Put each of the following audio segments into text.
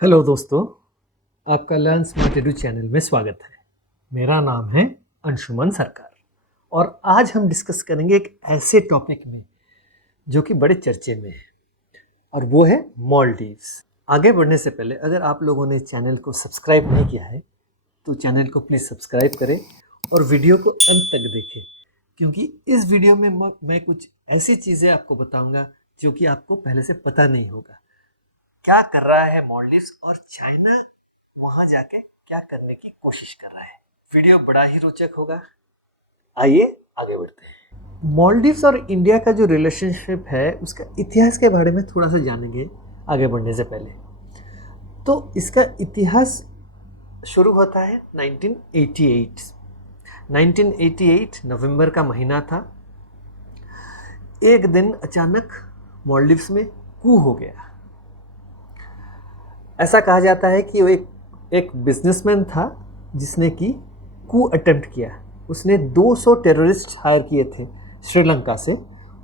Hello दोस्तों, आपका learn smart edu channel में स्वागत है। मेरा नाम है अंशुमन सरकार और आज हम डिस्कस करेंगे एक ऐसे टॉपिक में जो कि बड़े चर्चे में है और वो है मालदीव्स। आगे बढ़ने से पहले अगर आप लोगों ने चैनल को सब्सक्राइब नहीं किया है तो चैनल को प्लीज़ सब्सक्राइब करें और वीडियो को अंत तक देखें, क्योंकि इस वीडियो में मैं कुछ ऐसी चीज़ें आपको बताऊंगा जो कि आपको पहले से पता नहीं होगा। क्या कर रहा है मालदीव्स और चाइना वहां जाके क्या करने की कोशिश कर रहा है। वीडियो बड़ा ही रोचक होगा। आइए आगे बढ़ते हैं। मालदीव्स और इंडिया का जो रिलेशनशिप है उसका इतिहास के बारे में थोड़ा सा जानेंगे आगे बढ़ने से पहले। तो इसका इतिहास शुरू होता है 1988। 1988 नवंबर का महीना था। एक दिन अचानक मालदीव्स में कू हो गया। ऐसा कहा जाता है कि वो एक बिजनेसमैन था जिसने कि कू अटेम्प्ट किया। उसने 200 टेररिस्ट हायर किए थे श्रीलंका से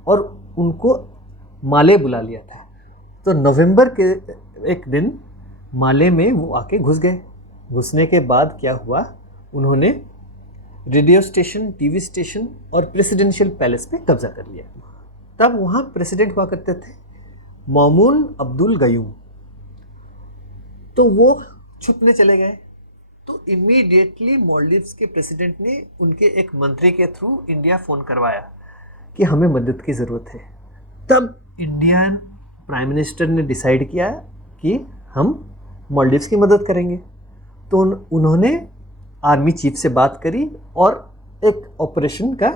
और उनको माले बुला लिया था। तो नवंबर के एक दिन माले में वो आके घुस गए। घुसने के बाद क्या हुआ, उन्होंने रेडियो स्टेशन, टीवी स्टेशन और प्रेसिडेंशियल पैलेस पे कब्जा कर लिया। तब वहाँ प्रेसिडेंट हुआ करते थे मामून अब्दुल गयूम। तो वो छुपने चले गए। तो इमीडिएटली मालदीव्स के प्रेसिडेंट ने उनके एक मंत्री के थ्रू इंडिया फ़ोन करवाया कि हमें मदद की ज़रूरत है। तब इंडियन प्राइम मिनिस्टर ने डिसाइड किया कि हम मालदीव्स की मदद करेंगे। तो उन्होंने आर्मी चीफ से बात करी और एक ऑपरेशन का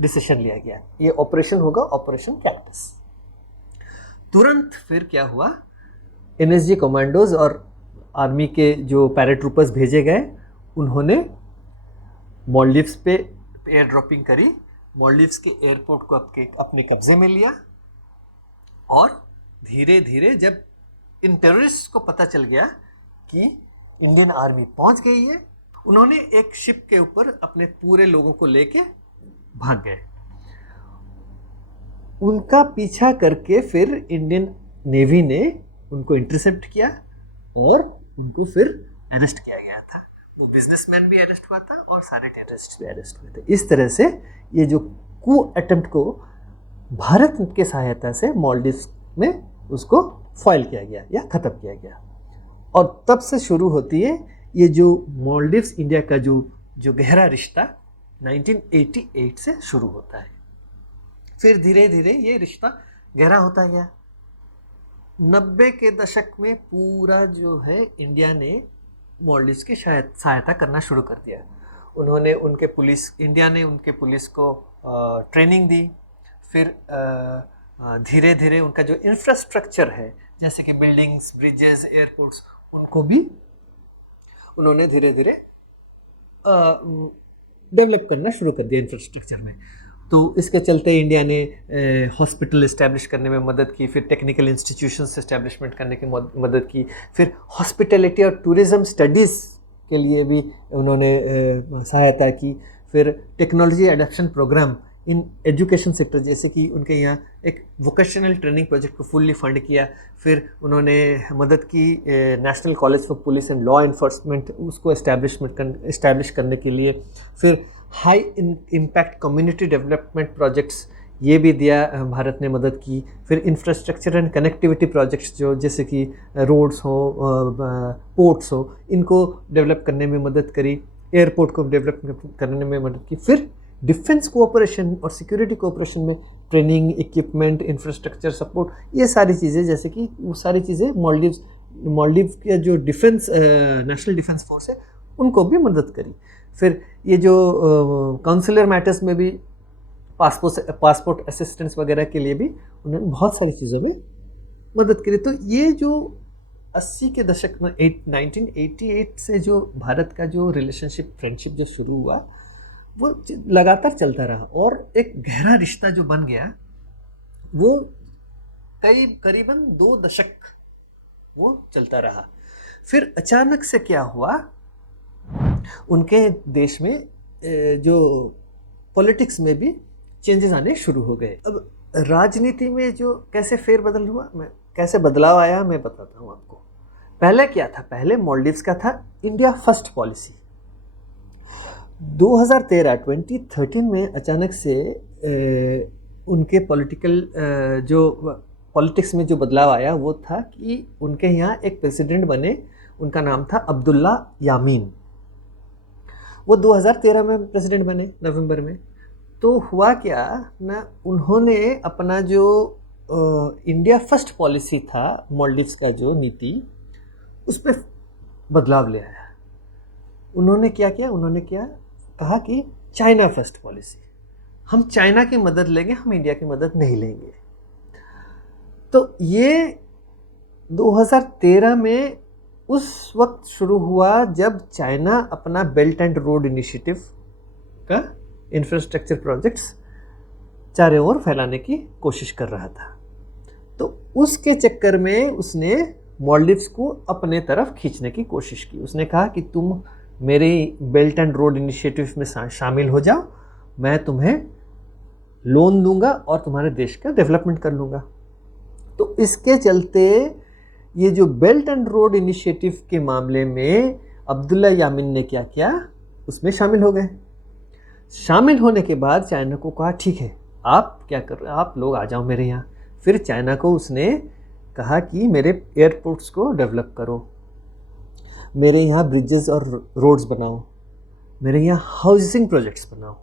डिसीजन लिया गया। ये ऑपरेशन होगा ऑपरेशन कैक्टस। तुरंत फिर क्या हुआ, एनएसजी कमांडोज और आर्मी के जो पैराट्रूपर्स भेजे गए, उन्होंने मालदीव्स पे एयर ड्रॉपिंग करी। मालदीव्स के एयरपोर्ट को अपने कब्जे में लिया और धीरे धीरे जब इन टेररिस्ट को पता चल गया कि इंडियन आर्मी पहुंच गई है, उन्होंने एक शिप के ऊपर अपने पूरे लोगों को लेके भाग गए। उनका पीछा करके फिर इंडियन नेवी ने उनको इंटरसेप्ट किया और उनको फिर अरेस्ट किया गया था। वो बिजनेसमैन भी अरेस्ट हुआ था और सारे टेररिस्ट भी अरेस्ट हुए थे। इस तरह से ये जो कू अटेम्प्ट को भारत के सहायता से मालदीव्स में उसको फॉइल किया गया या ख़त्म किया गया। और तब से शुरू होती है ये जो मालदीव्स इंडिया का जो गहरा रिश्ता 1988 से शुरू होता है। फिर धीरे धीरे ये रिश्ता गहरा होता गया। 90 के दशक में पूरा जो है इंडिया ने मालदीव्स की सहायता करना शुरू कर दिया। इंडिया ने उनके पुलिस को ट्रेनिंग दी। फिर धीरे धीरे उनका जो इंफ्रास्ट्रक्चर है, जैसे कि बिल्डिंग्स, ब्रिजेस, एयरपोर्ट्स, उनको भी उन्होंने धीरे धीरे डेवलप करना शुरू कर दिया इंफ्रास्ट्रक्चर में। तो इसके चलते इंडिया ने हॉस्पिटल इस्टेब्लिश करने में मदद की, फिर टेक्निकल इंस्टीट्यूशंस इस्टेब्लिशमेंट करने की मदद की, फिर हॉस्पिटैलिटी और टूरिज़्म स्टडीज़ के लिए भी उन्होंने सहायता की, फिर technology adoption programme in education sector, जैसे कि उनके यहाँ एक वोकेशनल ट्रेनिंग प्रोजेक्ट को फुल्ली फंड किया। फिर उन्होंने मदद की national college for police and law enforcement, उसको इस्टेब्लिश करने के लिए। फिर high impact community development projects ये भी दिया, भारत ने मदद की। फिर इंफ्रास्ट्रक्चर एंड कनेक्टिविटी प्रोजेक्ट्स जो जैसे कि रोड्स हो, पोर्ट्स हो, इनको डेवलप करने में मदद करी। एयरपोर्ट को डेवलप करने में मदद की। फिर डिफेंस कोऑपरेशन और सिक्योरिटी कोऑपरेशन में ट्रेनिंग, इक्विपमेंट, इंफ्रास्ट्रक्चर सपोर्ट, ये सारी चीज़ें, जैसे कि वो सारी चीज़ें मालदीव के जो डिफेंस नेशनल डिफेंस फोर्स है उनको भी मदद करी। फिर ये जो काउंसिलर मैटर्स में भी पासपोर्ट असिस्टेंस वगैरह के लिए भी उन्होंने बहुत सारी चीज़ों में मदद करी। तो ये जो 80 के दशक में 1988 से जो भारत का जो रिलेशनशिप, फ्रेंडशिप जो शुरू हुआ, वो लगातार चलता रहा और एक गहरा रिश्ता जो बन गया, वो करीबन 2 दशक वो चलता रहा। फिर अचानक से क्या हुआ, उनके देश में जो पॉलिटिक्स में भी चेंजेस आने शुरू हो गए। अब राजनीति में जो कैसे फेरबदल हुआ, कैसे बदलाव आया, मैं बताता हूँ आपको। पहले क्या था, पहले मालदीव्स का था इंडिया फर्स्ट पॉलिसी। 2013 में अचानक से उनके पॉलिटिक्स में जो बदलाव आया वो था कि उनके यहाँ एक प्रेसिडेंट बने, उनका नाम था अब्दुल्ला यामीन। वो 2013 में प्रेसिडेंट बने नवंबर में। तो हुआ क्या ना, उन्होंने अपना जो इंडिया फर्स्ट पॉलिसी था मालदीव्स का जो नीति, उस पर बदलाव ले आया। उन्होंने क्या किया, कहा कि चाइना फर्स्ट पॉलिसी, हम चाइना की मदद लेंगे, हम इंडिया की मदद नहीं लेंगे। तो ये 2013 में उस वक्त शुरू हुआ जब चाइना अपना बेल्ट एंड रोड इनिशिएटिव का इंफ्रास्ट्रक्चर प्रोजेक्ट्स चारों ओर फैलाने की कोशिश कर रहा था। तो उसके चक्कर में उसने मालदीव्स को अपने तरफ खींचने की कोशिश की। उसने कहा कि तुम मेरे बेल्ट एंड रोड इनिशिएटिव में शामिल हो जाओ, मैं तुम्हें लोन दूंगा और तुम्हारे देश का डेवलपमेंट कर लूँगा। तो इसके चलते ये जो बेल्ट एंड रोड इनिशिएटिव के मामले में अब्दुल्ला यामीन ने क्या किया, उसमें शामिल हो गए। शामिल होने के बाद चाइना को कहा ठीक है, आप क्या कर रहे हैं, आप लोग आ जाओ मेरे यहाँ। फिर चाइना को उसने कहा कि मेरे एयरपोर्ट्स को डेवलप करो, मेरे यहाँ ब्रिजेस और रोड्स बनाओ, मेरे यहाँ हाउसिंग प्रोजेक्ट्स बनाओ।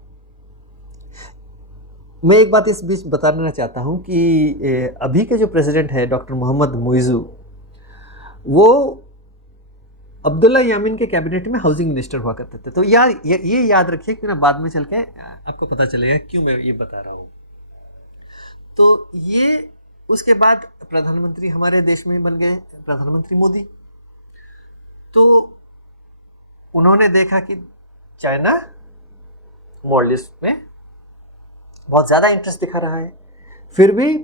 मैं एक बात इस बीच बताना चाहता हूँ कि अभी के जो प्रेसिडेंट है डॉक्टर मोहम्मद मुइज़ू, वो अब्दुल्ला यामीन के कैबिनेट में हाउसिंग मिनिस्टर हुआ करते थे। तो ये याद रखिए कि ना बाद में चल के आपको पता चलेगा क्यों मैं ये बता रहा हूँ। तो ये उसके बाद प्रधानमंत्री हमारे देश में बन गए, प्रधानमंत्री मोदी। तो उन्होंने देखा कि चाइना मालदीव्स में बहुत ज़्यादा इंटरेस्ट दिखा रहा है। फिर भी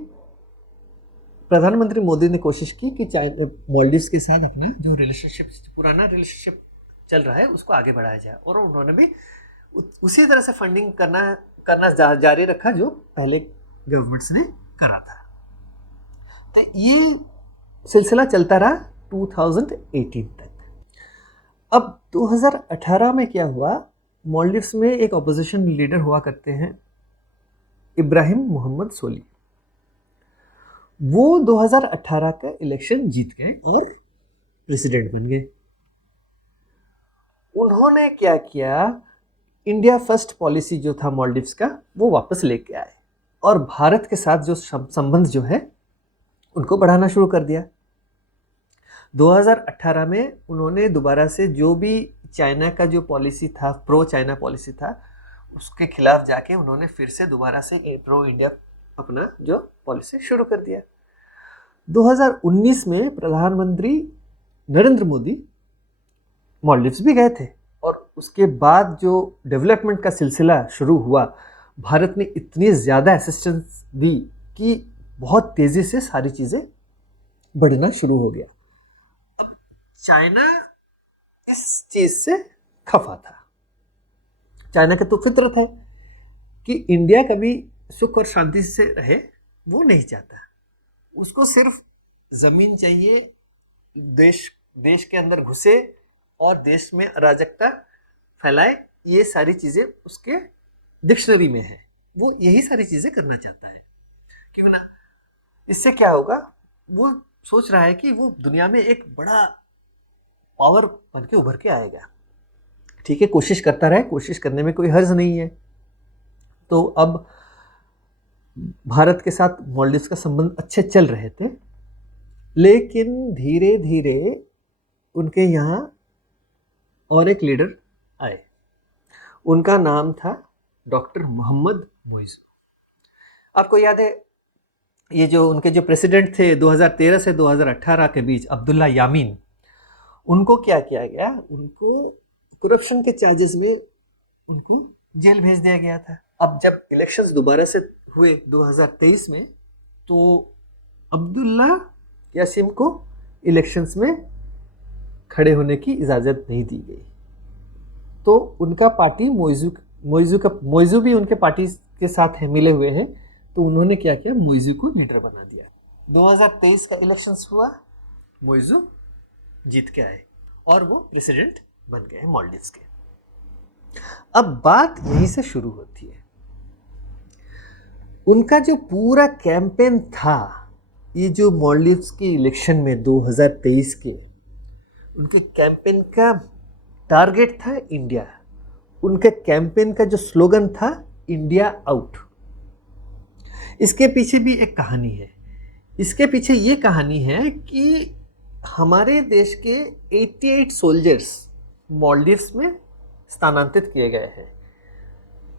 प्रधानमंत्री मोदी ने कोशिश की कि मालदीव्स के साथ अपना जो पुराना रिलेशनशिप चल रहा है उसको आगे बढ़ाया जाए, और उन्होंने भी उसी तरह से फंडिंग करना जारी रखा जो पहले गवर्नमेंट्स ने करा था। तो ये सिलसिला चलता रहा 2018 तक। अब 2018 में क्या हुआ, मालदीव्स में एक अपोजिशन लीडर हुआ करते हैं इब्राहिम मोहम्मद सोली। वो 2018 का इलेक्शन जीत गए और प्रेसिडेंट बन गए। उन्होंने क्या किया, इंडिया फर्स्ट पॉलिसी जो था मालदीव्स का वो वापस लेके आए और भारत के साथ जो संबंध जो है उनको बढ़ाना शुरू कर दिया। 2018 में उन्होंने दोबारा से जो भी चाइना का जो पॉलिसी था, प्रो चाइना पॉलिसी था, उसके खिलाफ जाके उन्होंने फिर से दोबारा से प्रो इंडिया अपना जो पॉलिसी शुरू कर दिया। 2019 में प्रधानमंत्री नरेंद्र मोदी मालदीव्स भी गए थे और उसके बाद जो डेवलपमेंट का सिलसिला शुरू हुआ, भारत ने इतनी ज़्यादा असिस्टेंस दी कि बहुत तेज़ी से सारी चीज़ें बढ़ना शुरू हो गया। अब चाइना इस चीज़ से खफा था। चाइना का तो फितरत है कि इंडिया कभी सुख और शांति से रहे, वो नहीं चाहता। उसको सिर्फ ज़मीन चाहिए, देश के अंदर घुसे और देश में अराजकता फैलाए, ये सारी चीज़ें उसके डिक्शनरी में है। वो यही सारी चीज़ें करना चाहता है। क्यों ना, इससे क्या होगा, वो सोच रहा है कि वो दुनिया में एक बड़ा पावर बन के उभर के आएगा। ठीक है, कोशिश करता रहे, कोशिश करने में कोई हर्ज नहीं है। तो अब भारत के साथ मालदीव्स का संबंध अच्छे चल रहे थे, लेकिन धीरे धीरे उनके यहाँ और एक लीडर आए। उनका नाम था डॉक्टर मोहम्मद मुइज़ू। आपको याद है, ये जो उनके जो प्रेसिडेंट थे 2013 से 2018 के बीच, अब्दुल्ला यामीन, उनको क्या किया गया, उनको करप्शन के चार्जेस में उनको जेल भेज दिया गया था। अब जब इलेक्शंस दोबारा से हुए 2023 में, तो अब्दुल्ला यासीन को इलेक्शंस में खड़े होने की इजाज़त नहीं दी गई। तो उनका पार्टी मोइज़ू भी उनके पार्टी के साथ है, मिले हुए हैं। तो उन्होंने क्या किया, मोइज़ू को लीडर बना दिया। 2023 का इलेक्शंस हुआ, मोइज़ू जीत के आए और वो प्रेसिडेंट बन गए मालदीव्स के। अब बात यहीं से शुरू होती है। उनका जो पूरा कैंपेन था, ये जो मालदीव्स की इलेक्शन में 2023 के, उनके कैंपेन का टारगेट था इंडिया। उनके कैंपेन का जो स्लोगन था इंडिया आउट। इसके पीछे भी एक कहानी है। इसके पीछे ये कहानी है कि हमारे देश के 88 सोल्जर्स मालदीव्स में स्थानांतरित किए गए हैं।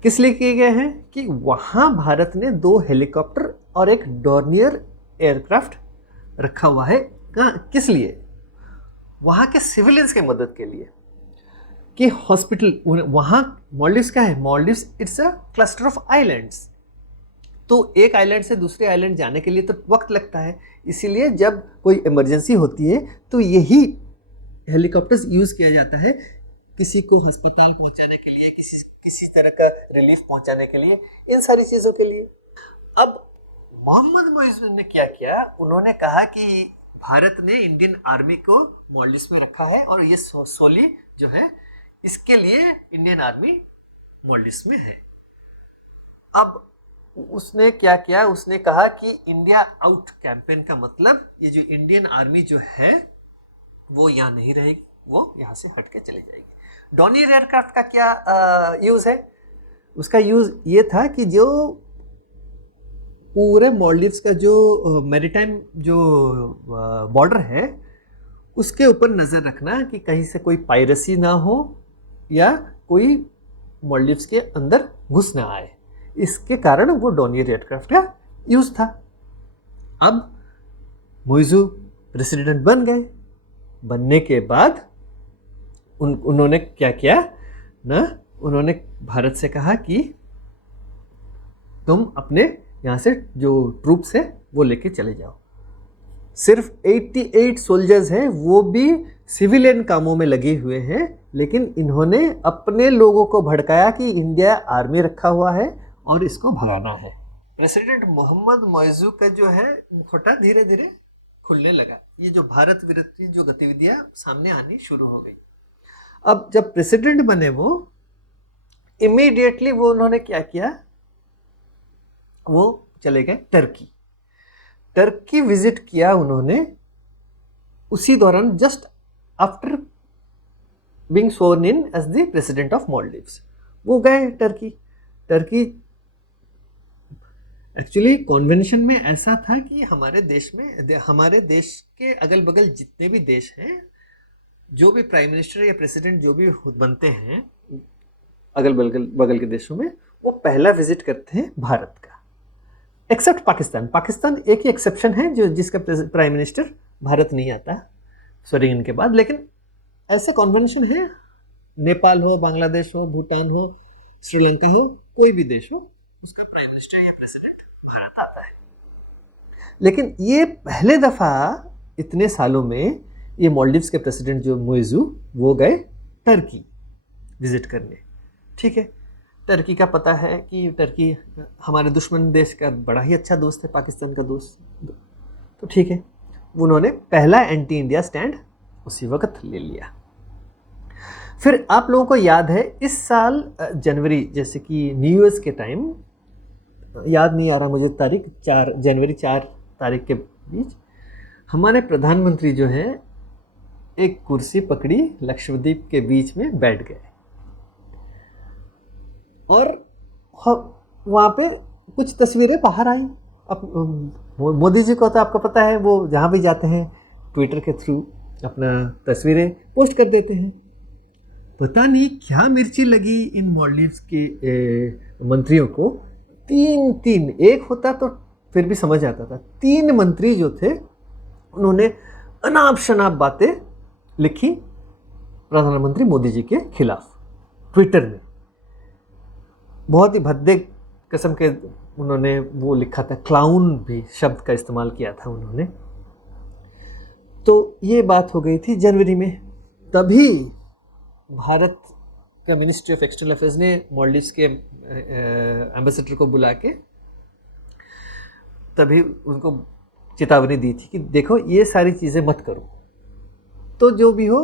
किस लिए किए गए हैं कि वहाँ भारत ने 2 हेलीकॉप्टर और एक डॉर्नियर एयरक्राफ्ट रखा हुआ है। किस लिए? वहाँ के सिविलियंस की मदद के लिए, कि हॉस्पिटल वहाँ। मालदीव्स क्या है? Maldives it's a cluster of islands, तो एक आइलैंड से दूसरे आइलैंड जाने के लिए तो वक्त लगता है। इसीलिए जब कोई इमरजेंसी होती है तो यही हेलीकॉप्टर्स यूज़ किया जाता है, किसी को अस्पताल पहुंचाने के लिए, किसी तरह का रिलीफ पहुंचाने के लिए, इन सारी चीज़ों के लिए। अब मोहम्मद मोइज़ ने क्या किया? उन्होंने कहा कि भारत ने इंडियन आर्मी को मालदीव्स में रखा है और ये सोली जो है इसके लिए इंडियन आर्मी मालदीव्स में है। अब उसने क्या किया? उसने कहा कि इंडिया आउट कैंपेन का मतलब ये जो इंडियन आर्मी जो है वो यहाँ नहीं रहेगी, वो यहाँ से हट के चली जाएगी। डॉनियर एयरक्राफ्ट का क्या यूज़ है? उसका यूज़ ये था कि जो पूरे मालदीव्स का जो मैरीटाइम जो बॉर्डर है उसके ऊपर नज़र रखना कि कहीं से कोई पायरेसी ना हो या कोई मालदीव्स के अंदर घुस ना आए। इसके कारण वो डॉनियर एयरक्राफ्ट का यूज़ था। अब मोइज़ू प्रेसिडेंट बन गए। बनने के बाद उन्होंने क्या किया ना? उन्होंने भारत से कहा कि तुम अपने यहाँ से जो ट्रूप्स है वो लेके चले जाओ। सिर्फ 88 सोल्जर्स हैं, वो भी सिविलियन कामों में लगे हुए हैं, लेकिन इन्होंने अपने लोगों को भड़काया कि इंडिया आर्मी रखा हुआ है और इसको भगाना है। प्रेसिडेंट मोहम्मद मोइज़ू का जो है मुखौटा धीरे धीरे खुलने लगा। ये जो भारत विरोधी जो गतिविधियां सामने आनी शुरू हो गई। अब जब प्रेसिडेंट बने वो इमीडिएटली वो उन्होंने क्या किया? वो चले गए टर्की विजिट किया उन्होंने। उसी दौरान just after being sworn in as the president of Maldives वो गए टर्की। एक्चुअली कॉन्वेंशन में ऐसा था कि हमारे देश के अगल बगल जितने भी देश हैं, जो भी प्राइम मिनिस्टर या प्रेसिडेंट जो भी बनते हैं अगल बगल के देशों में, वो पहला विजिट करते हैं भारत का, एक्सेप्ट पाकिस्तान एक ही एक्सेप्शन है जो जिसका प्राइम मिनिस्टर भारत नहीं आता स्वर्णिम के बाद। लेकिन ऐसे कॉन्वेंशन है, नेपाल हो, बांग्लादेश हो, भूटान हो, श्रीलंका हो, कोई भी देश हो, उसका प्राइम मिनिस्टर या प्रेसिडेंट भारत आता है। लेकिन ये पहले दफा इतने सालों में ये मालदीव्स के प्रेसिडेंट जो मोइज़ू वो गए टर्की विजिट करने। ठीक है, टर्की का पता है कि टर्की हमारे दुश्मन देश का बड़ा ही अच्छा दोस्त है, पाकिस्तान का दोस्त। तो ठीक है, उन्होंने पहला एंटी इंडिया स्टैंड उसी वक्त ले लिया। फिर आप लोगों को याद है इस साल जनवरी, जैसे कि न्यू ईयर्स के टाइम, याद नहीं आ रहा मुझे तारीख, जनवरी 4 तारीख के बीच हमारे प्रधानमंत्री जो है एक कुर्सी पकड़ी लक्षद्वीप के बीच में बैठ गए और वहाँ पे कुछ तस्वीरें बाहर आई। मोदी जी को तो आपको पता है, वो जहाँ भी जाते हैं ट्विटर के थ्रू अपना तस्वीरें पोस्ट कर देते हैं। पता नहीं क्या मिर्ची लगी इन मालदीव्स के मंत्रियों को। तीन एक होता तो फिर भी समझ आता था, 3 मंत्री जो थे उन्होंने अनाप शनाप बातें लिखी प्रधानमंत्री मोदी जी के खिलाफ ट्विटर में। बहुत ही भद्दे किस्म के उन्होंने वो लिखा था, क्लाउन भी शब्द का इस्तेमाल किया था उन्होंने। तो ये बात हो गई थी जनवरी में। तभी भारत का मिनिस्ट्री ऑफ एक्सटर्नल अफेयर्स ने मालदीव्स के एम्बेसडर को बुला के तभी उनको चेतावनी दी थी कि देखो ये सारी चीज़ें मत करो। तो जो भी हो,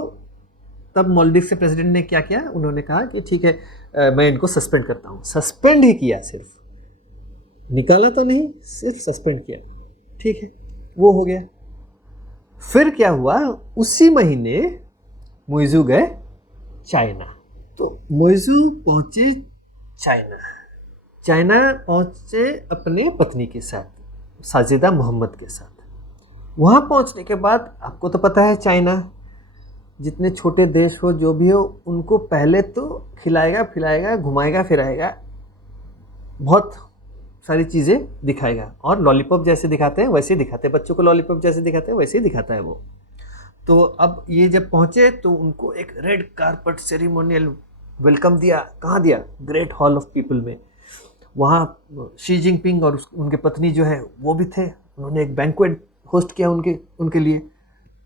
तब मालदीव से प्रेसिडेंट ने क्या किया, उन्होंने कहा कि ठीक है मैं इनको सस्पेंड करता हूँ। सस्पेंड ही किया, सिर्फ निकाला तो नहीं, सिर्फ सस्पेंड किया। ठीक है, वो हो गया। फिर क्या हुआ, उसी महीने मुइज़ू गए चाइना। तो मुइज़ू पहुंचे चाइना। चाइना पहुंचे अपनी पत्नी के साथ, साजिदा मोहम्मद के साथ। वहाँ पहुंचने के बाद आपको तो पता है, चाइना जितने छोटे देश हो, जो भी हो, उनको पहले तो खिलाएगा पिलाएगा, घुमाएगा फिराएगा, बहुत सारी चीज़ें दिखाएगा। और लॉलीपॉप जैसे दिखाते हैं वैसे ही दिखाते हैं, बच्चों को लॉलीपॉप जैसे दिखाते हैं वैसे ही दिखाता है वो। तो अब ये जब पहुँचे तो उनको एक रेड कारपेट सेरिमोनियल वेलकम दिया। कहाँ दिया? ग्रेट हॉल ऑफ पीपल में। वहाँ शी जिनपिंग और उनके पत्नी जो है वो भी थे। उन्होंने एक बैंक्वेट होस्ट किया उनके लिए।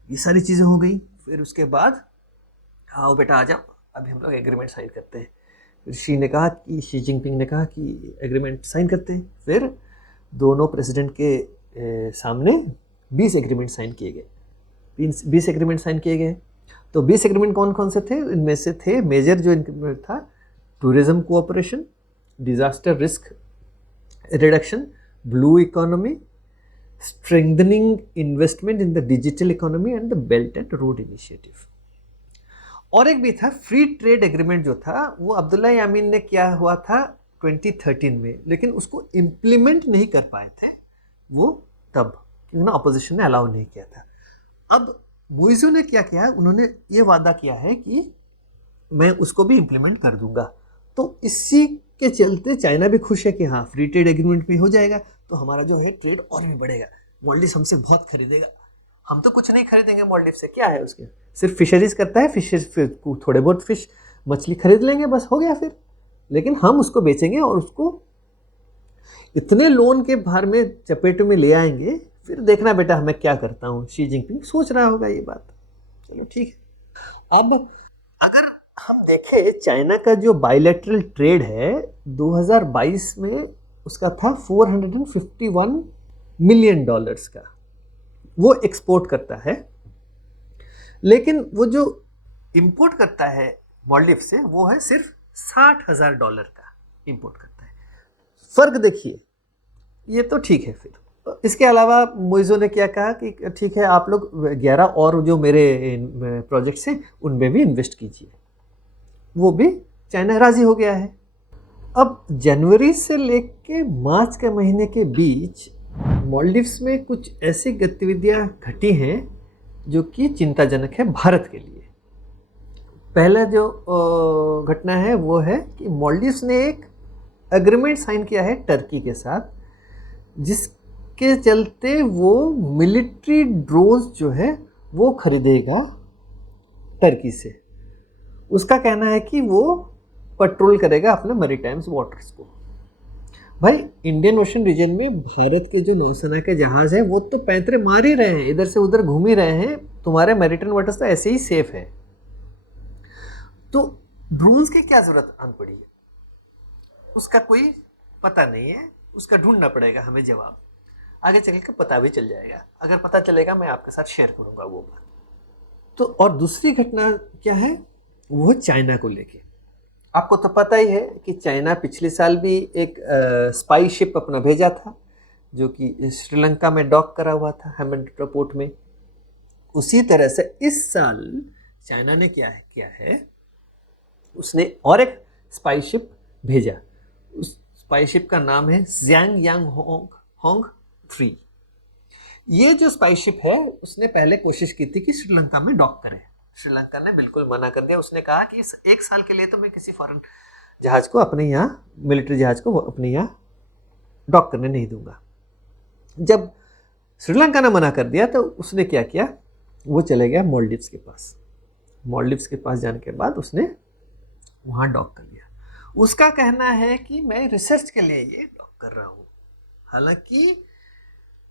ये सारी चीज़ें हो गई। फिर उसके बाद, आओ बेटा आ जाओ, अभी हम लोग एग्रीमेंट साइन करते हैं। फिर शी जिनपिंग ने कहा कि एग्रीमेंट साइन करते हैं। फिर दोनों प्रेसिडेंट के सामने 20 एग्रीमेंट साइन किए गए। 20 एग्रीमेंट साइन किए गए। तो 20 एग्रीमेंट कौन कौन से थे? इनमें से थे मेजर जो इनमें था, tourism cooperation, disaster risk reduction, blue economy, strengthening investment in the digital economy and the belt and road initiative. और एक भी था फ्री ट्रेड एग्रीमेंट, जो था वो अब्दुल्ला यामीन ने किया हुआ था 2013 में, लेकिन उसको इम्प्लीमेंट नहीं कर पाए थे वो तब, क्योंकि ना अपोजिशन ने अलाउ नहीं किया था। अब मुइज़ू ने क्या किया, उन्होंने ये वादा किया है कि मैं उसको भी इम्प्लीमेंट कर दूंगा। तो इसी के चलते चाइना भी खुश है कि हाँ, फ्री ट्रेड एग्रीमेंट भी हो जाएगा तो हमारा जो है ट्रेड और भी बढ़ेगा, मालदीव हमसे बहुत खरीदेगा। हम तो कुछ नहीं खरीदेंगे मालदीव से, क्या है उसके, सिर्फ फिशरीज करता है, थोड़े बहुत फिश मछली खरीद लेंगे, बस हो गया फिर। लेकिन हम उसको बेचेंगे और उसको इतने लोन के भार में चपेट में ले आएंगे, फिर देखना बेटा मैं क्या करता हूँ। शी जिनपिंग सोच रहा होगा ये बात। चलो ठीक है। अब अगर हम देखें, चाइना का जो बायलैटरल ट्रेड है 2022 में उसका था $451 मिलियन का, वो एक्सपोर्ट करता है। लेकिन वो जो इंपोर्ट करता है मालदीव से, वो है सिर्फ $60,000 का इंपोर्ट करता है। फर्क देखिए, ये तो ठीक है। फिर इसके अलावा मुइज़ू ने क्या कहा कि ठीक है, आप लोग 11 और जो मेरे प्रोजेक्ट्स हैं उनमें भी इन्वेस्ट कीजिए। वो भी चाइना राजी हो गया है। अब जनवरी से लेके मार्च के महीने के बीच मालदीव्स में कुछ ऐसी गतिविधियां घटी हैं जो कि चिंताजनक है भारत के लिए। पहला जो घटना है वो है कि मालदीव्स ने एक एग्रीमेंट साइन किया है टर्की के साथ, जिसके चलते वो मिलिट्री ड्रोन्स जो है वो खरीदेगा टर्की से। उसका कहना है कि वो पेट्रोल करेगा अपने मैरीटाइम्स वाटर्स को। भाई, इंडियन ओशन रीजन में भारत के जो नौसेना के जहाज है वो तो पैंतरे मार ही रहे हैं, इधर से उधर घूम ही रहे हैं। तुम्हारे मैरीटाइम वाटर्स तो ऐसे ही सेफ है, तो ड्रोन्स की क्या जरूरत आन पड़ी है, उसका कोई पता नहीं है। उसका ढूंढना पड़ेगा हमें जवाब। आगे चल के पता भी चल जाएगा, अगर पता चलेगा मैं आपके साथ शेयर करूंगा वो बात। तो और दूसरी घटना क्या है, वो चाइना को लेके। आपको तो पता ही है कि चाइना पिछले साल भी एक स्पाई शिप अपना भेजा था, जो कि श्रीलंका में डॉक करा हुआ था हेमंतटो पोर्ट में। उसी तरह से इस साल चाइना ने किया है, उसने और एक स्पाई शिप भेजा। उस स्पाई शिप का नाम है ज़ियांग यांग होंग 3। ये जो स्पाई शिप है, उसने पहले कोशिश की थी कि श्रीलंका में डॉक करे। श्रीलंका ने बिल्कुल मना कर दिया। उसने कहा कि इस 1 साल के लिए तो मैं किसी फॉरेन जहाज को अपने यहाँ, मिलिट्री जहाज को अपने यहाँ डॉक करने नहीं दूंगा। जब श्रीलंका ने मना कर दिया तो उसने क्या किया, वो चले गया मालदीव्स के पास। मालदीव्स के पास जाने के बाद उसने वहाँ डॉक कर लिया। उसका कहना है कि मैं रिसर्च के लिए ये डॉक कर रहा हूँ। हालांकि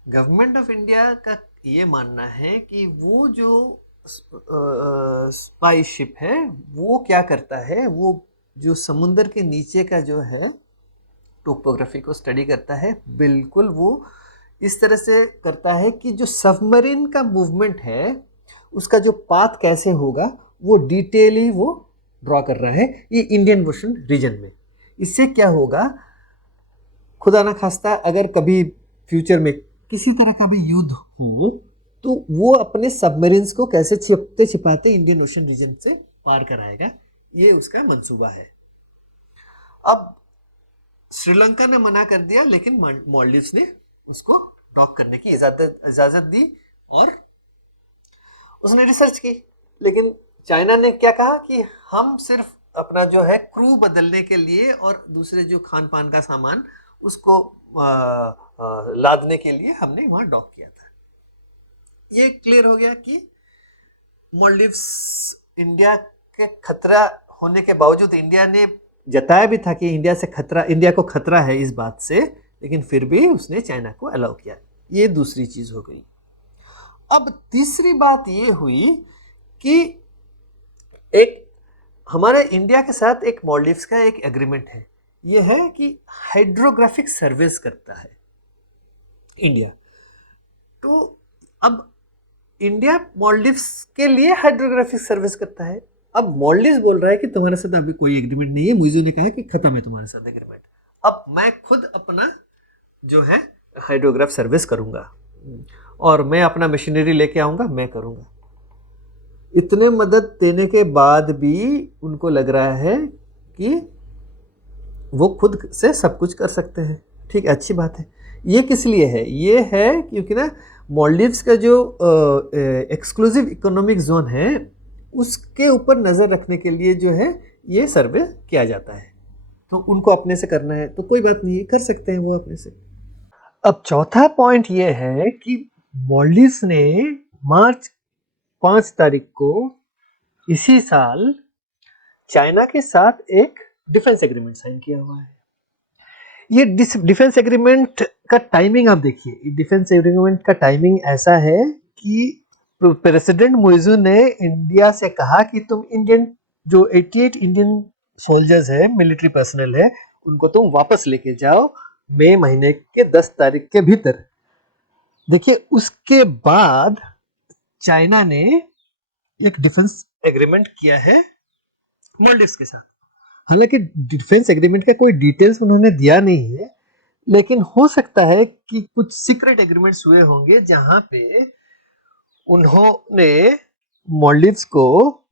गवर्नमेंट ऑफ इंडिया का ये मानना है कि वो जो स्पाई शिप है वो क्या करता है, वो जो समुद्र के नीचे का जो है टोपोग्राफी को स्टडी करता है। बिल्कुल वो इस तरह से करता है कि जो सबमरीन का मूवमेंट है उसका जो पाथ कैसे होगा वो डिटेली वो ड्रॉ कर रहा है ये इंडियन ओशन रीजन में। इससे क्या होगा, खुदा ना खास्ता अगर कभी फ्यूचर में किसी तरह का भी युद्ध हो तो वो अपने सबमरीन्स को कैसे छिपते छिपाते इंडियन ओशन रीजन से पार कराएगा, ये उसका मंसूबा है। अब श्रीलंका ने मना कर दिया, लेकिन मालदीव्स ने उसको डॉक करने की इजाजत दी और उसने रिसर्च की। लेकिन चाइना ने क्या कहा कि हम सिर्फ अपना जो है क्रू बदलने के लिए और दूसरे जो खान पान का सामान उसको लादने के लिए हमने वहां डॉक किया था। ये क्लियर हो गया कि मालदीव्स इंडिया के खतरा होने के बावजूद, इंडिया ने जताया भी था कि इंडिया को खतरा है इस बात से, लेकिन फिर भी उसने चाइना को अलाउ किया। ये दूसरी चीज हो गई। अब तीसरी बात ये हुई कि एक हमारे इंडिया के साथ एक मालदीव्स का एक एग्रीमेंट है, ये है कि हाइड्रोग्राफिक सर्वेस करता है इंडिया। तो अब इंडिया मालदीव्स के लिए हाइड्रोग्राफिक सर्विस करता है। अब मालदीव्स बोल रहा है कि तुम्हारे साथ अभी कोई एग्रीमेंट नहीं है, मुइज़ो ने कहा कि खत्म है तुम्हारे साथ एग्रीमेंट, अब मैं खुद अपना जो है हाइड्रोग्राफ सर्विस करूंगा और मैं अपना मशीनरी लेके आऊंगा, मैं करूंगा। इतने मदद देने के बाद भी उनको लग रहा है कि वो खुद से सब कुछ कर सकते हैं। ठीक, अच्छी बात है। ये किस लिए है? ये है क्योंकि ना मालदीव्स का जो एक्सक्लूसिव इकोनॉमिक जोन है उसके ऊपर नज़र रखने के लिए जो है ये सर्वे किया जाता है। तो उनको अपने से करना है तो कोई बात नहीं है, कर सकते हैं वो अपने से। अब चौथा पॉइंट ये है कि मालदीव्स ने मार्च 5 तारीख को इसी साल चाइना के साथ एक डिफेंस एग्रीमेंट साइन किया हुआ है। ये डिफेंस एग्रीमेंट का टाइमिंग आप देखिए। डिफेंस एग्रीमेंट का टाइमिंग ऐसा है कि प्रेसिडेंट मुइज़ो ने इंडिया से कहा कि तुम इंडियन जो 88 इंडियन सोल्जर्स है, मिलिट्री पर्सनल है, उनको तुम वापस लेके जाओ मई महीने के 10 तारीख के भीतर। देखिए, उसके बाद चाइना ने एक डिफेंस एग्रीमेंट किया है मालदीव्स के साथ। हालांकि डिफेंस एग्रीमेंट का कोई डिटेल्स उन्होंने दिया नहीं है, लेकिन हो सकता है कि कुछ सीक्रेट एग्रीमेंट्स हुए होंगे जहां पे उन्होंने मालदीव्स को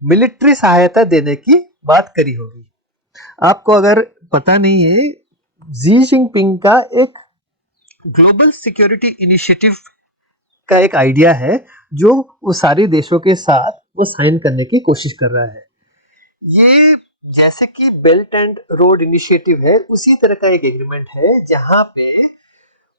मिलिट्री सहायता देने की बात करी होगी। आपको अगर पता नहीं है, जी जिनपिंग का एक ग्लोबल सिक्योरिटी इनिशिएटिव का एक आइडिया है जो वो सारे देशों के साथ वो साइन करने की कोशिश कर रहा है। ये जैसे कि बेल्ट एंड रोड इनिशिएटिव है, उसी तरह का एक एग्रीमेंट है जहां पे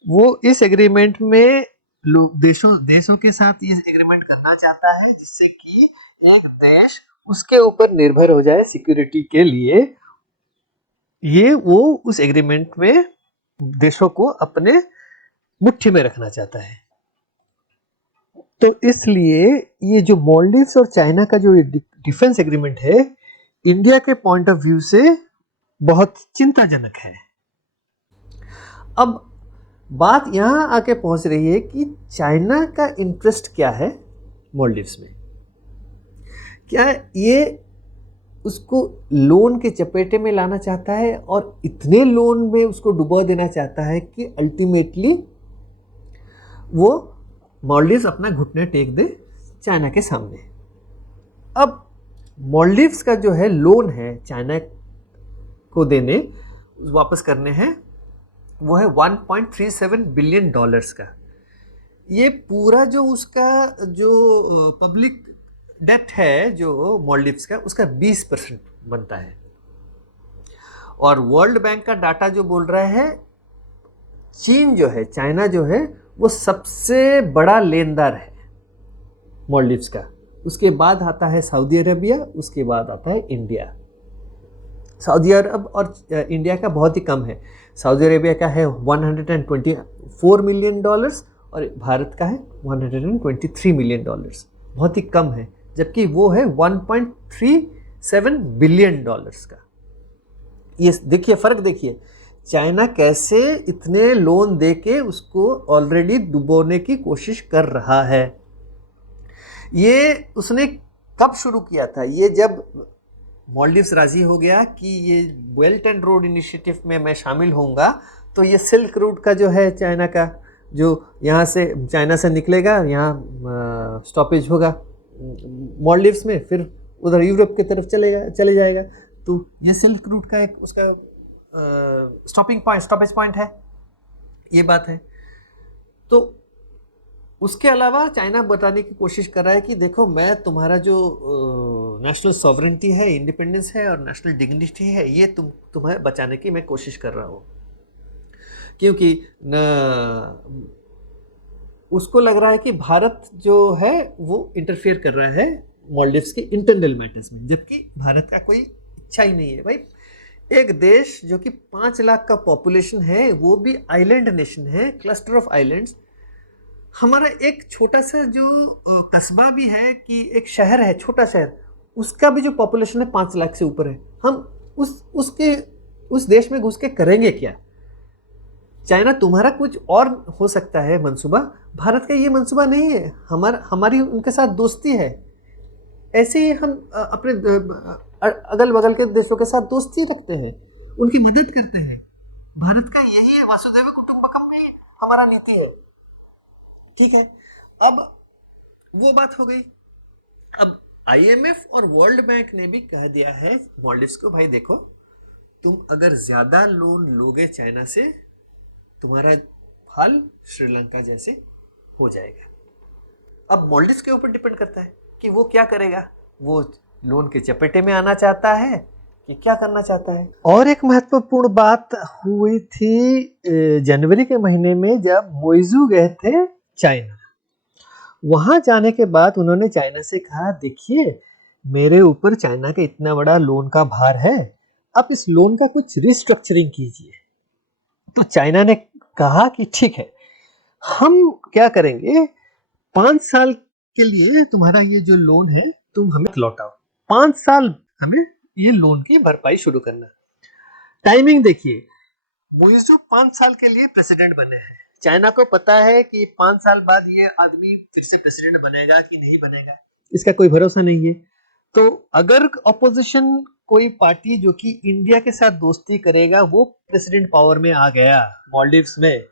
वो इस एग्रीमेंट में देशों के साथ ये एग्रीमेंट करना चाहता है जिससे कि एक देश उसके ऊपर निर्भर हो जाए सिक्योरिटी के लिए। ये वो उस एग्रीमेंट में देशों को अपने मुट्ठी में रखना चाहता है। तो इसलिए ये जो मालदीव्स और चाइना का जो डिफेंस एग्रीमेंट है, इंडिया के पॉइंट ऑफ व्यू से बहुत चिंताजनक है। अब बात यहां आके पहुंच रही है कि चाइना का इंटरेस्ट क्या है मालदीव्स में। क्या ये उसको लोन के चपेटे में लाना चाहता है और इतने लोन में उसको डुबा देना चाहता है कि अल्टीमेटली वो मालदीव्स अपना घुटने टेक दे चाइना के सामने। अब मालदीव्स का जो है लोन है चाइना को देने वापस करने हैं, वो है 1.37 बिलियन डॉलर्स का। ये पूरा जो उसका जो पब्लिक डेट है जो मालदीव्स का, उसका 20% बनता है। और वर्ल्ड बैंक का डाटा जो बोल रहा है चीन जो है, चाइना जो है, वो सबसे बड़ा लेनदार है मालदीव्स का। उसके बाद आता है सऊदी अरेबिया, उसके बाद आता है इंडिया। सऊदी अरब और इंडिया का बहुत ही कम है। सऊदी अरेबिया का है 124 मिलियन डॉलर्स और भारत का है 123 मिलियन डॉलर्स, बहुत ही कम है। जबकि वो है 1.37 बिलियन डॉलर्स का। ये देखिए फर्क, देखिए चाइना कैसे इतने लोन देके उसको ऑलरेडी डुबोने की कोशिश कर रहा है। ये उसने कब शुरू किया था? ये जब मालदीव्स राजी हो गया कि ये बेल्ट एंड रोड इनिशिएटिव में मैं शामिल होऊंगा, तो ये सिल्क रूट का जो है चाइना का, जो यहाँ से चाइना से निकलेगा, यहाँ स्टॉपेज होगा मालदीव्स में, फिर उधर यूरोप की तरफ चले जाएगा। तो ये सिल्क रूट का एक उसका स्टॉपेज पॉइंट है, ये बात है। तो उसके अलावा चाइना बताने की कोशिश कर रहा है कि देखो, मैं तुम्हारा जो नेशनल सॉवरेनिटी है, इंडिपेंडेंस है और नेशनल डिग्निटी है, ये तुम्हें बचाने की मैं कोशिश कर रहा हूँ। क्योंकि उसको लग रहा है कि भारत जो है वो इंटरफेयर कर रहा है मालदीव्स के इंटरनल मैटर्स में, जबकि भारत का कोई इच्छा ही नहीं है। भाई, एक देश जो कि 5 लाख का पॉपुलेशन है, वो भी आइलैंड नेशन है, क्लस्टर ऑफ आइलैंड्स। हमारा एक छोटा सा जो कस्बा भी है, कि एक शहर है, छोटा शहर, उसका भी जो पॉपुलेशन है 5 लाख से ऊपर है। हम उस देश में घुस के करेंगे क्या? चाइना तुम्हारा कुछ और हो सकता है मंसूबा, भारत का ये मंसूबा नहीं है। हमारी उनके साथ दोस्ती है। ऐसे ही हम अपने अगल बगल के देशों के साथ दोस्ती रखते हैं, उनकी मदद करते हैं। भारत का यही है, वासुदेव कुटुंबकम में हमारा नीति है। ठीक है, अब वो बात हो गई। अब IMF और वर्ल्ड बैंक ने भी कह दिया है मालदीव्स को, भाई देखो, तुम अगर ज्यादा लोन लोगे चाइना से, तुम्हारा हाल श्रीलंका जैसे हो जाएगा। अब मालदीव्स के ऊपर डिपेंड करता है कि वो क्या करेगा। वो लोन के चपेटे में आना चाहता है कि क्या करना चाहता है। और एक महत्वपूर्ण बात हुई थी जनवरी के महीने में, जब मोइजू गए थे चाइना। वहां जाने के बाद उन्होंने चाइना से कहा, देखिए, मेरे ऊपर चाइना का इतना बड़ा लोन का भार है, आप इस लोन का कुछ रिस्ट्रक्चरिंग कीजिए। तो चाइना ने कहा कि ठीक है, हम क्या करेंगे, 5 साल के लिए तुम्हारा ये जो लोन है तुम हमें लौटाओ। 5 साल हमें ये लोन की भरपाई शुरू करना। टाइमिंग देखिए, मोइजू 5 साल के लिए प्रेसिडेंट बने हैं। चाइना को पता है कि 5 साल बाद ये आदमी फिर से प्रेसिडेंट बनेगा कि नहीं बनेगा, इसका कोई भरोसा नहीं है। तो अगर ऑपोजिशन कोई पार्टी जो कि इंडिया के साथ दोस्ती करेगा, वो प्रेसिडेंट पावर में आ गया मालदीव्स में,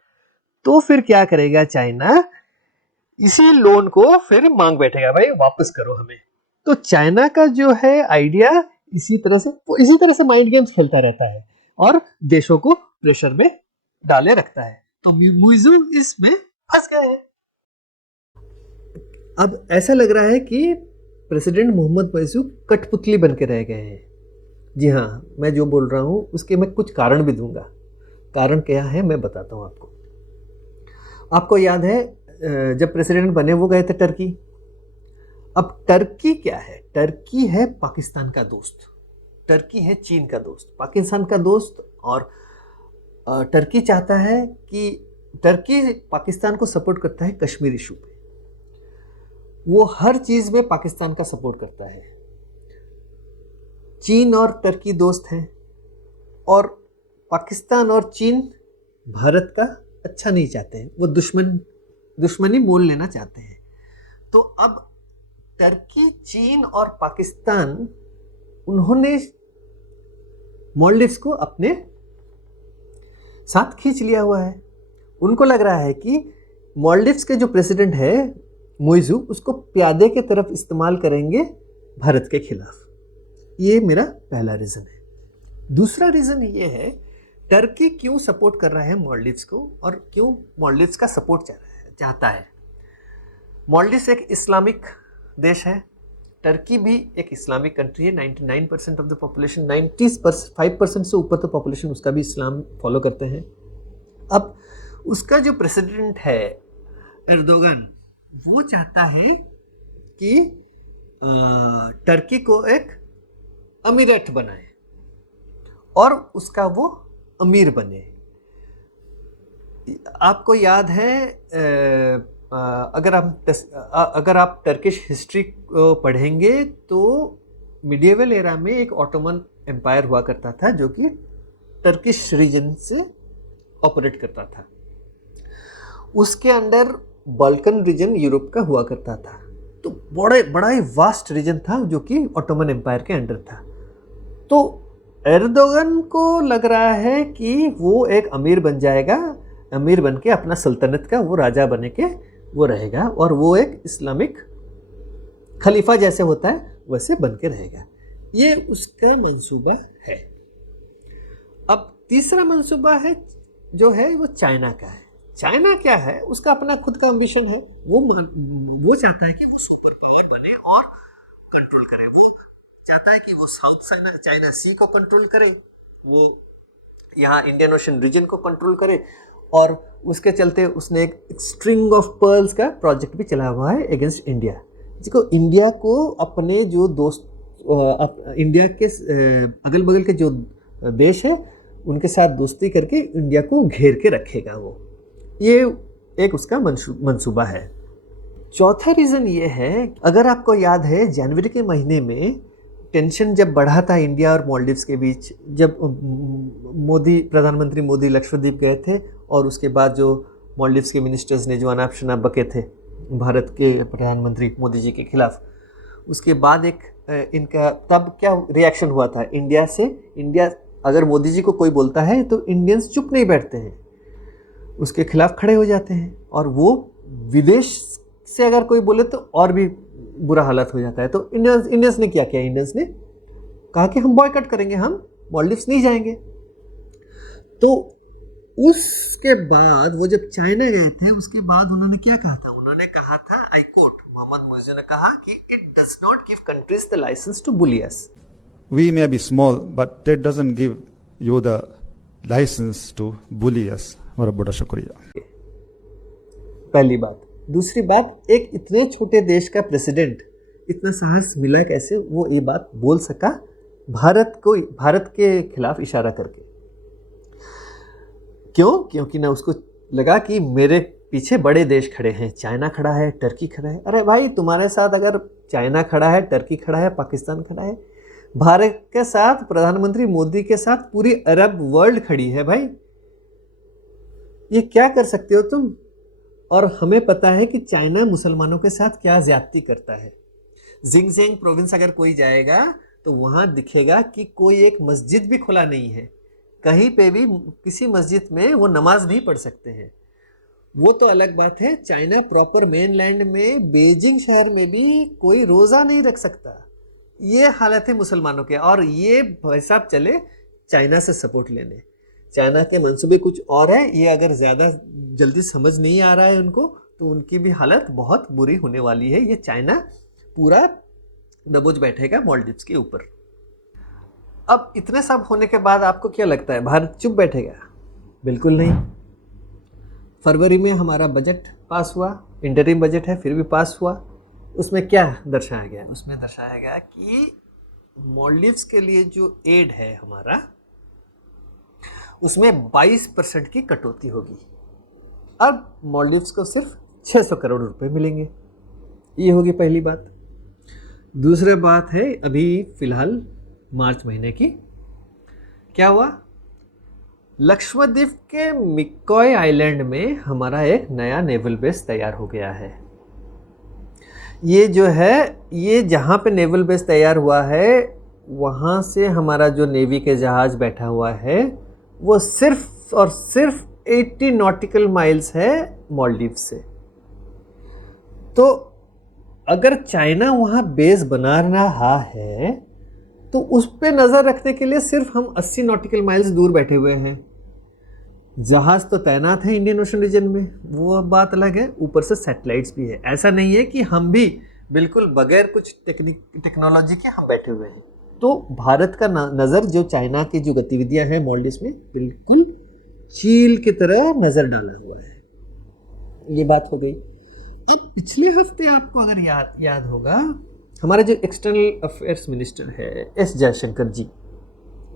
तो फिर क्या करेगा चाइना? इसी लोन को फिर मांग बैठेगा, भाई वापस करो हमें। तो चाइना का जो है आइडिया इसी तरह से माइंड गेम्स खेलता रहता है और देशों को प्रेशर में डाले रखता है। तो मोइजू इसमें फंस गए हैं। अब ऐसा लग रहा है कि प्रेसिडेंट मोहम्मद मोइजू कठपुतली बन के रह गए हैं। जी हाँ, मैं जो बोल रहा हूँ उसके मैं कुछ कारण भी दूंगा। कारण क्या है मैं बताता हूँ आपको। आपको याद है जब प्रेसिडेंट बने वो गए थे टर्की। अब टर्की क्या है? टर्की है पाकिस्तान का दोस्त, टर्की है चीन का दोस्त, पाकिस्तान का दोस्त। और टर्की चाहता है कि टर्की पाकिस्तान को सपोर्ट करता है कश्मीर इशू पे। वो हर चीज में पाकिस्तान का सपोर्ट करता है। चीन और टर्की दोस्त हैं और पाकिस्तान और चीन भारत का अच्छा नहीं चाहते हैं, वो दुश्मनी मोल लेना चाहते हैं। तो अब टर्की, चीन और पाकिस्तान, उन्होंने मालदीव्स को अपने साथ खींच लिया हुआ है। उनको लग रहा है कि मालदीव्स के जो प्रेसिडेंट है मोइजू, उसको प्यादे के तरफ इस्तेमाल करेंगे भारत के खिलाफ। ये मेरा पहला रीज़न है। दूसरा रीज़न ये है, टर्की क्यों सपोर्ट कर रहा है मालदीव्स को और क्यों मालदीव्स का सपोर्ट चाहता है। मालदीव्स एक इस्लामिक देश है, टर्की भी एक इस्लामिक कंट्री है। 99% ऑफ द पॉपुलेशन, 95% से ऊपर तो पॉपुलेशन उसका भी इस्लाम फॉलो करते हैं। अब उसका जो प्रेसिडेंट है एर्दोगन, वो चाहता है कि टर्की को एक अमीरत बनाए और उसका वो अमीर बने। आपको याद है अगर आप टर्किश हिस्ट्री को पढ़ेंगे तो मिडिएवल एरा में एक ऑटोमन एम्पायर हुआ करता था जो कि टर्किश रीजन से ऑपरेट करता था। उसके अंडर बाल्कन रीजन यूरोप का हुआ करता था। तो तो बड़ा ही वास्ट रीजन था जो कि ऑटोमन एम्पायर के अंडर था। तो एर्दोगन को लग रहा है कि वो एक अमीर बन जाएगा, अमीर बन के अपना सल्तनत का वो राजा बने के वो रहेगा, और वो एक इस्लामिक खलीफा जैसे होता है वैसे बन के रहेगा। ये उसका मंसूबा है। अब तीसरा मंसूबा है जो है वो चाइना का है। चाइना क्या है, उसका अपना खुद का एम्बिशन है। वो चाहता है कि वो सुपर पावर बने और कंट्रोल करे। वो चाहता है कि वो साउथ चाइना सी को कंट्रोल करे, वो यहाँ इंडियन ओशन रीजन को कंट्रोल करे, और उसके चलते उसने एक स्ट्रिंग ऑफ पर्ल्स का प्रोजेक्ट भी चला हुआ है अगेंस्ट इंडिया, जिसको इंडिया को अपने जो दोस्त इंडिया के अगल बगल के जो देश है उनके साथ दोस्ती करके इंडिया को घेर के रखेगा वो। ये एक उसका मंसूबा है। चौथा रीज़न ये है, अगर आपको याद है जनवरी के महीने में टेंशन जब बढ़ा था इंडिया और मालदीव्स के बीच, जब प्रधानमंत्री मोदी लक्षद्वीप गए थे और उसके बाद जो मालदीव्स के मिनिस्टर्स ने जो अनाप शनाप बके थे भारत के प्रधानमंत्री मोदी जी के खिलाफ, उसके बाद एक इनका तब क्या रिएक्शन हुआ था इंडिया से। इंडिया अगर मोदी जी को कोई बोलता है तो इंडियंस चुप नहीं बैठते हैं, उसके खिलाफ खड़े हो जाते हैं, और वो विदेश से अगर कोई बोले तो और भी बुरा हालत हो जाता है। तो इंडियंस ने क्या किया, इंडियंस ने कहा कि हम बॉयकॉट करेंगे, हम मालदीव्स नहीं जाएंगे। तो उसके बाद वो जब चाइना गए थे उसके बाद उन्होंने क्या कहा था, उन्होंने कहा था, आई कोट, मोहम्मद मुइज़ ने कहा कि it does not give countries the licence to bully us. We may be small, but that doesn't give you the license to bully us. और बड़ा शुक्रिया। पहली बात। दूसरी बात, एक इतने छोटे देश का प्रेसिडेंट इतना साहस मिला कैसे वो ये बात बोल सका भारत के खिलाफ इशारा करके। क्यों? क्योंकि ना उसको लगा कि मेरे पीछे बड़े देश खड़े हैं, चाइना खड़ा है, टर्की खड़ा है। अरे भाई, तुम्हारे साथ अगर चाइना खड़ा है, टर्की खड़ा है, पाकिस्तान खड़ा है, भारत के साथ प्रधानमंत्री मोदी के साथ पूरी अरब वर्ल्ड खड़ी है भाई, ये क्या कर सकते हो तुम? और हमें पता है कि चाइना मुसलमानों के साथ क्या ज्यादती करता है। जिंगजेंग प्रोविंस अगर कोई जाएगा तो वहाँ दिखेगा कि कोई एक मस्जिद भी खुला नहीं है, कहीं पे भी किसी मस्जिद में वो नमाज नहीं पढ़ सकते हैं। वो तो अलग बात है, चाइना प्रॉपर मेनलैंड में बीजिंग शहर में भी कोई रोज़ा नहीं रख सकता। ये हालत है मुसलमानों के, और ये भाई साहब चले चाइना से सपोर्ट लेने। चाइना के मंसूबे कुछ और है, ये अगर ज़्यादा जल्दी समझ नहीं आ रहा है उनको तो उनकी भी हालत बहुत बुरी होने वाली है। ये चाइना पूरा दबोच बैठेगा मालदीव्स के ऊपर। अब इतने सब होने के बाद आपको क्या लगता है भारत चुप बैठेगा? बिल्कुल नहीं। फरवरी में हमारा बजट पास हुआ, इंटरिम बजट है फिर भी पास हुआ। उसमें क्या दर्शाया गया? उसमें दर्शाया गया कि मालदीव्स के लिए जो एड है हमारा, उसमें 22% की कटौती होगी। अब मालदीव्स को सिर्फ 600 करोड़ रुपए मिलेंगे। ये होगी पहली बात। दूसरी बात है, अभी फिलहाल मार्च महीने की क्या हुआ, लक्षद्वीप के मिकोय आइलैंड में हमारा एक नया नेवल बेस तैयार हो गया है। ये जो है, ये जहाँ पे नेवल बेस तैयार हुआ है वहाँ से हमारा जो नेवी के जहाज़ बैठा हुआ है वो सिर्फ और सिर्फ 80 नॉटिकल माइल्स है मालदीव्स से। तो अगर चाइना वहाँ बेस बना रहा है तो उस पर नज़र रखने के लिए सिर्फ हम 80 नॉटिकल माइल्स दूर बैठे हुए हैं। जहाज़ तो तैनात है इंडियन ओशन रीजन में, वो बात अलग है, ऊपर से सैटेलाइट्स भी है। ऐसा नहीं है कि हम भी बिल्कुल बगैर कुछ टेक्नोलॉजी के हम बैठे हुए हैं। तो भारत का नज़र जो चाइना की जो गतिविधियां हैं मालदीव्स में, बिल्कुल चील की तरह नज़र डाला हुआ है। ये बात हो गई। अब पिछले हफ्ते आपको अगर याद होगा, हमारे जो एक्सटर्नल अफेयर्स मिनिस्टर है एस जयशंकर जी,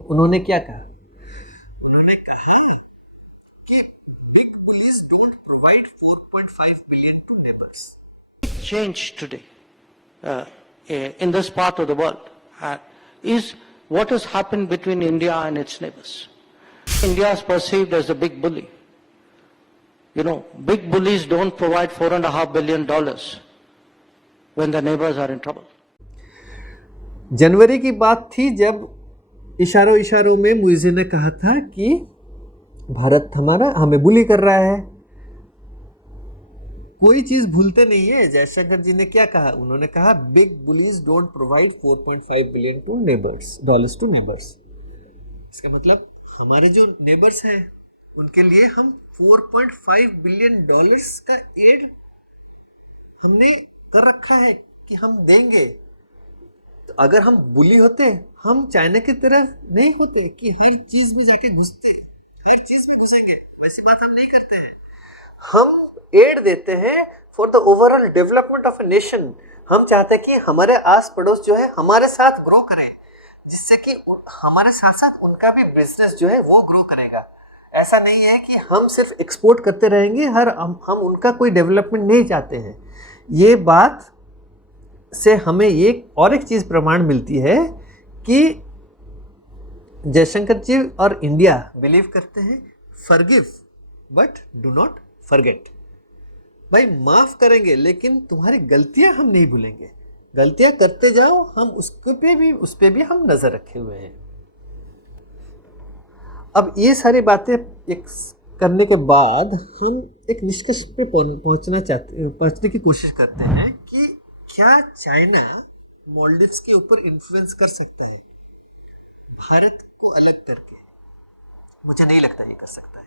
उन्होंने क्या कहा? उन्होंने कहा कि big bullies don't provide 4.5 billion to neighbours. Change today in this part of the world is what has happened between India and its neighbors. India is perceived as the big bully. You know, big bullies don't provide $4.5 billion. when the neighbors are in trouble. जनवरी की बात थी जब इशारों इशारों में मुइज़ ने कहा था कि भारत हमारा हमें बुली कर रहा है। कोई चीज भूलते नहीं है। जयशंकर जी ने क्या कहा? उन्होंने कहा big bullies don't provide 4.5 billion to neighbours, dollars to neighbours. इसका मतलब हमारे जो नेबर्स हैं उनके लिए हम 4.5 बिलियन डॉलर्स का एड हमने कर रखा है कि हम देंगे। तो अगर हम बुली होते, हम चाइना की तरह नहीं होते कि हर चीज में जाके घुसते, हर चीज में घुसेंगे, वैसी बात हम नहीं करते हैं। हम एड देते हैं for the overall development of a nation. हम चाहते हैं कि हमारे आस पड़ोस जो है हमारे साथ ग्रो करें, जिससे कि हमारे साथ साथ उनका भी बिजनेस जो है वो ग्रो करेगा। ऐसा नहीं है कि हम सिर्फ एक्सपोर्ट करते रहेंगे, हम उनका कोई डेवलपमेंट नहीं चाहते हैं। ये बात से हमें ये और एक चीज़ प्रमाण मिलती है कि जयशंकर जी और इंडिया बिलीव करते हैं forgive but do not forget. भाई माफ़ करेंगे लेकिन तुम्हारी गलतियां हम नहीं भूलेंगे। गलतियां करते जाओ, हम उस पे भी हम नज़र रखे हुए हैं। अब ये सारी बातें एक करने के बाद हम एक निष्कर्ष पे पहुंचने की कोशिश करते हैं कि क्या चाइना मालदीव्स के ऊपर इन्फ्लुएंस कर सकता है भारत को अलग करके? मुझे नहीं लगता ये कर सकता है,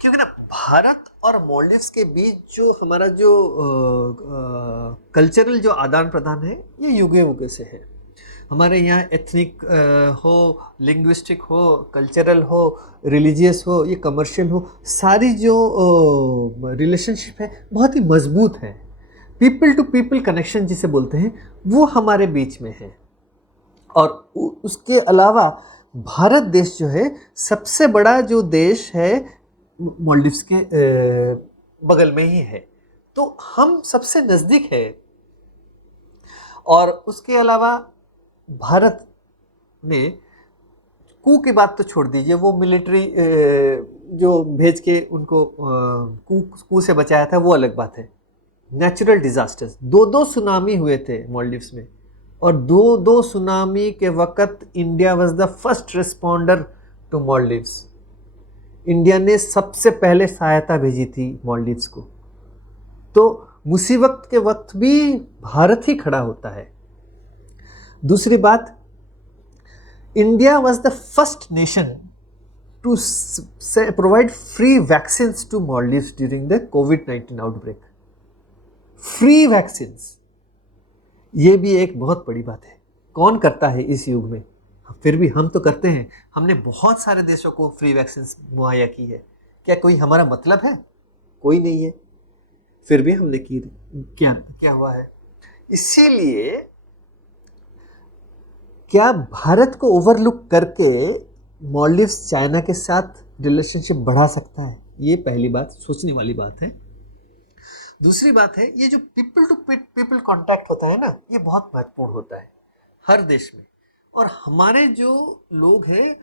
क्योंकि ना भारत और मालदीव्स के बीच जो हमारा जो कल्चरल जो आदान प्रदान है ये युगे युगे से है। हमारे यहाँ एथनिक हो, लिंग्विस्टिक हो, कल्चरल हो, रिलीजियस हो, ये कमर्शियल हो, सारी जो रिलेशनशिप है बहुत ही मजबूत है। पीपल टू पीपल कनेक्शन जिसे बोलते हैं वो हमारे बीच में है। और उसके अलावा भारत देश जो है सबसे बड़ा जो देश है मालदीव्स के बगल में ही है, तो हम सबसे नज़दीक है। और उसके अलावा भारत ने कू की बात तो छोड़ दीजिए, वो मिलिट्री जो भेज के उनको कू से बचाया था वो अलग बात है। नेचुरल डिजास्टर्स, 2 सुनामी हुए थे मालदीव्स में, और 2 सुनामी के वक़्त India was the first responder to Maldives. India ने सबसे पहले सहायता भेजी थी मालदीव्स को। तो मुसीबत के वक्त भी भारत ही खड़ा होता है। दूसरी बात, India was the first nation to provide free vaccines to Maldives during the कोविड-19 आउटब्रेक। फ्री वैक्सीन्स, ये भी एक बहुत बड़ी बात है। कौन करता है इस युग में? फिर भी हम तो करते हैं। हमने बहुत सारे देशों को फ्री वैक्सीन्स मुहैया की है। क्या कोई हमारा मतलब है? कोई नहीं है। फिर भी हमने की, क्या हुआ है? इसीलिए क्या भारत को ओवरलुक करके मालदीव्स चाइना के साथ रिलेशनशिप बढ़ा सकता है? ये पहली बात, सोचने वाली बात है। दूसरी बात है, ये जो पीपल टू पीपल कांटेक्ट होता है ना, ये बहुत महत्वपूर्ण होता है हर देश में। और हमारे जो लोग हैं,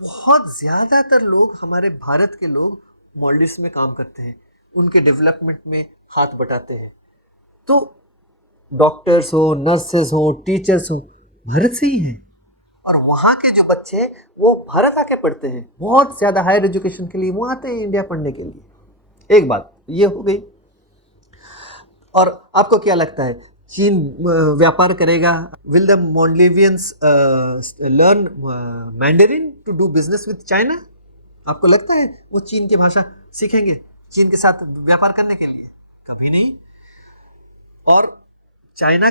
बहुत ज़्यादातर लोग, हमारे भारत के लोग मालदीव्स में काम करते हैं, उनके डेवलपमेंट में हाथ बटाते हैं। तो डॉक्टर्स हो, नर्सेस हो, टीचर्स हो, भारत से ही हैं। और वहाँ के जो बच्चे हैं वो भारत आके पढ़ते हैं। बहुत ज़्यादा हायर एजुकेशन के लिए वो आते हैं इंडिया पढ़ने के लिए। एक बात ये हो गई। और आपको क्या लगता है, चीन व्यापार करेगा? Will the Maldivians learn Mandarin to do business with China? आपको लगता है वो चीन की भाषा सीखेंगे चीन के साथ व्यापार करने के लिए? कभी नहीं। और China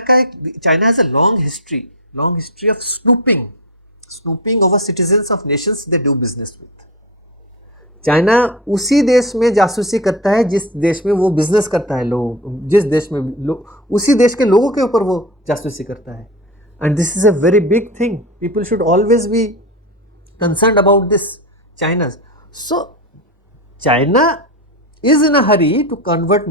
has a long history of snooping over citizens of Nations they do business with. China उसी देश में जासूसी करता है जिस देश में वो बिजनेस करता है, जिस देश में उसी देश के लोगों के ऊपर वो जासूसी करता है। And this is a very big thing. People should always be concerned about this China. So China is in a hurry to convert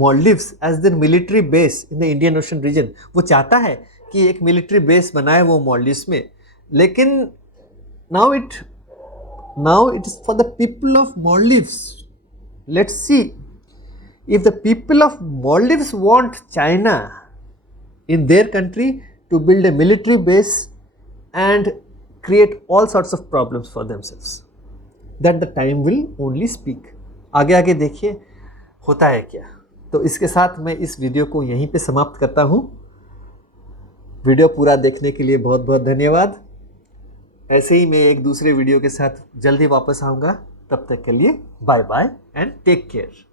Maldives as their military base in the Indian Ocean region. वो चाहता है कि एक military base बनाए वो मालदीव्स में, लेकिन now it is for the people of Maldives. Let's see if the people of Maldives want China in their country to build a military base and create all sorts of problems for themselves. That the time will only speak. आगे आगे देखिए होता है क्या. तो इसके साथ मैं इस वीडियो को यहीं पे समाप्त करता हूँ. वीडियो पूरा देखने के लिए बहुत बहुत धन्यवाद. ऐसे ही मैं एक दूसरे वीडियो के साथ जल्दी वापस आऊँगा. तब तक के लिए bye bye and take care.